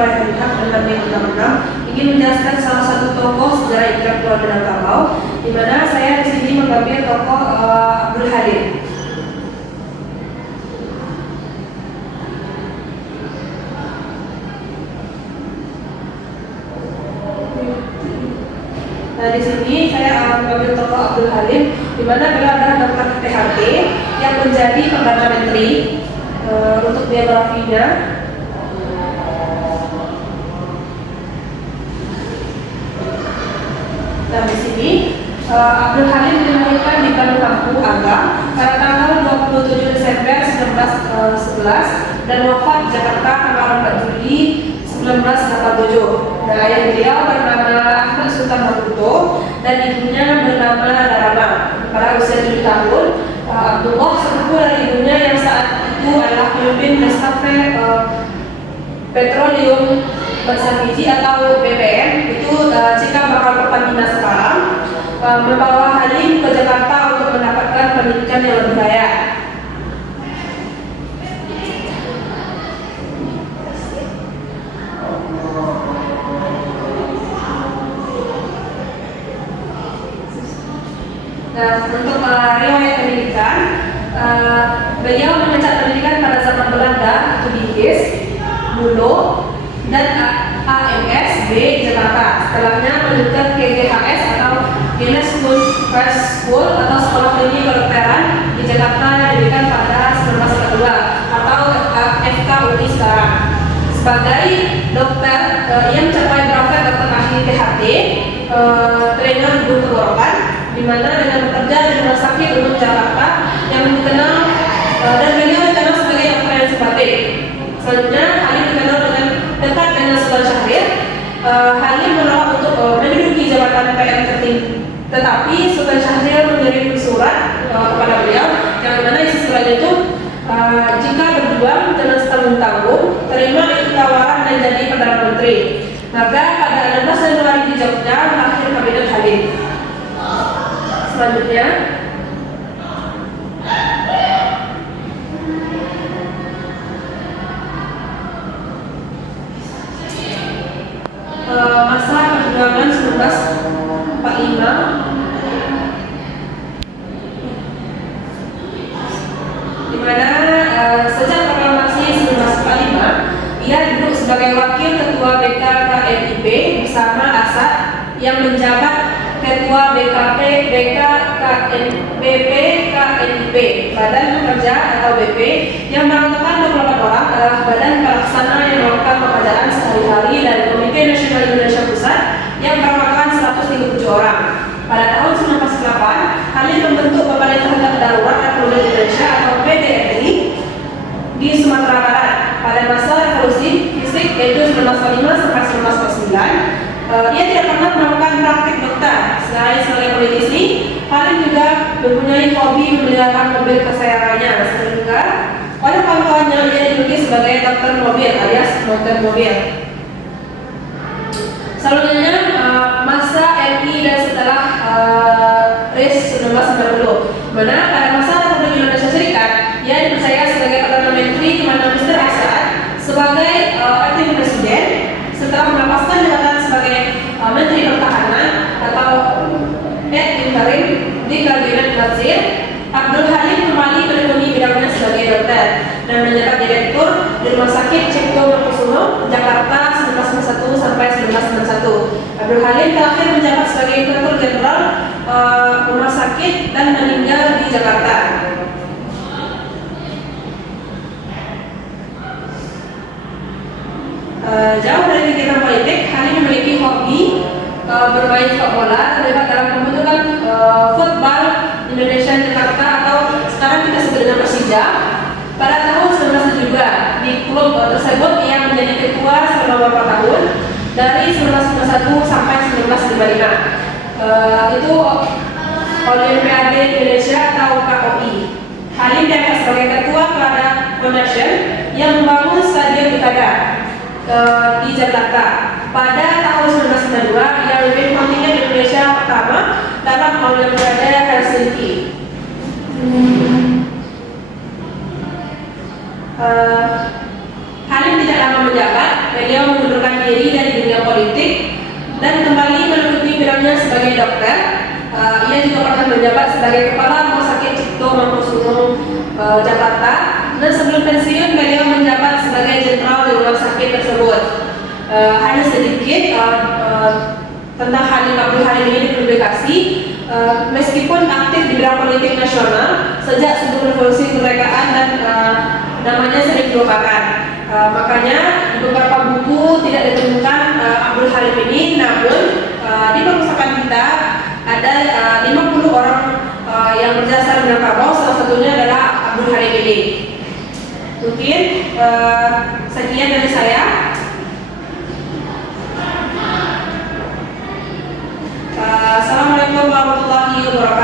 Fahrenheit 666 ingin menjelaskan salah satu tokoh sejarah intelektual Minangkabau, di mana saya di sini mengambil tokoh Abdul Halim. Nah, di sini saya mengambil tokoh Abdul Halim, di mana beliau adalah dokter THT yang menjadi Perdana Menteri. Untuk biografinya, nah di sini Abdul Halim dilahirkan di Bandung Lampung Agam pada tanggal 27 Desember 1911 dan wafat di Jakarta tanggal 4 Juli 1987. Nah, ayah beliau bernama Ahmad Sultan Maputo dan ibunya bernama Darama. Pada usia 7 tahun, Abdullah sepupu dari ibunya yang saat itu adalah pemimpin Nestafet Petroleum Bersambiji atau BPN, itu jika bakal Pertamina sekarang, membawa Halim ke Jakarta untuk mendapatkan pendidikan yang lebih layak. Nah, untuk riwayat pendidikan, beliau mencap pendidikan pada zaman Belanda, itu di GIS, Bulo, dan AMS B di Jakarta. Setelahnya melanjutkan ke GHS atau Guinness First School atau Sekolah Tinggi Kedokteran di Jakarta yang didirikan pada 1942 atau FKUI sekarang. Sebagai dokter, ia mencapai graduat dokter ahli THT, trainer ibu tenggorokan, di mana dengan bekerja di rumah sakit umum Jakarta yang dikenal dan beliau dikenal sebagai dokter yang simpatik. Selanjutnya, Halim dikenal dengan dekat dengan Sultan Syahrir. Halim menolak untuk menduduki jabatan PM tertinggi, tetapi Sultan Syahrir mengirim surat kepada beliau yang mana isi surat itu jika berjuang jangan tanggung-tanggung, terima itu tawaran dan jadi Perdana Menteri. Maka pada 16 Januari di Jogja lahir Kabinet Halim. Selanjutnya, masa perjuangan 1945, di mana sejak proklamasi 1945 ia duduk sebagai wakil ketua BKKNIP bersama Asad yang menjabat Ketua BPKNIP, Badan Pekerja atau BP, yang beranggotakan 24 orang adalah badan pelaksana yang melakukan pekerjaan sehari-hari dari Komite Nasional Indonesia Pusat yang beranggotakan 137 orang. Pada tahun 1998, Halim membentuk Pemerintahan Darurat Republik Indonesia atau PDRI di Sumatera Barat. Pada masa revolusi fisik yaitu 1945 sampai 1949, ia tidak pernah melakukan praktik dokter. Selain sebagai politisi, Halim juga mempunyai hobi memelihara mobil kesayangannya, sehingga oleh kawan-kawannya ia dijuluki sebagai dokter mobil alias dokter mobil. Selanjutnya, masa RI dan setelah RIS 1990, mana pada masa Republik Indonesia Serikat ia dipercaya sebagai Perdana Menteri, di mana Mr. Asad sebagai aktif presiden setelah melepaskan jabatan sebagai Menteri Pertahanan atau interim di Kabinet Wazir. Abdul Halim kembali menekuni bidangnya sebagai dokter dan menjabat direktur di Rumah Sakit Cipto Mangunkusumo, Jakarta 1991 sampai 1991. Abdul Halim terakhir menjabat sebagai Direktur Jenderal Rumah Sakit dan meninggal di Jakarta. Jauh dari kegiatan politik, Halim memiliki hobi bermain sepak bola, terlibat dalam pembentukan Football Indonesia Jakarta atau sekarang kita sebut dengan Persija. Pada tahun 1972 di klub tersebut ia menjadi ketua selama beberapa tahun dari 1991 sampai 1955. Itu Olimpiade Indonesia atau KOI. Halim diangkat sebagai ketua Kelada Foundation yang membangun Stadion Ikada di Jakarta. Pada tahun 1992 ia memimpin kontingen Indonesia pertama dalam Olimpiade Helsinki. Halim tidak lama menjabat, beliau mundur dokter. Ia juga pernah menjabat sebagai Kepala Rumah Sakit Cipto Mangunkusumo, Jakarta. Dan sebelum pensiun, beliau menjabat sebagai jenderal di rumah sakit tersebut. Hanya sedikit tentang Halim Abdul Halim ini dipublikasi. Meskipun aktif di bidang politik nasional sejak sebelum revolusi kemerdekaan dan namanya sering dilupakan. Makanya di beberapa buku tidak ditemukan Abdul Halim ini, namun di perpustakaan kita ada 50 orang yang berjasa di Minangkabau, salah satunya adalah Abdul Halim ini. Mungkin sekian dari saya. Assalamualaikum warahmatullahi wabarakatuh.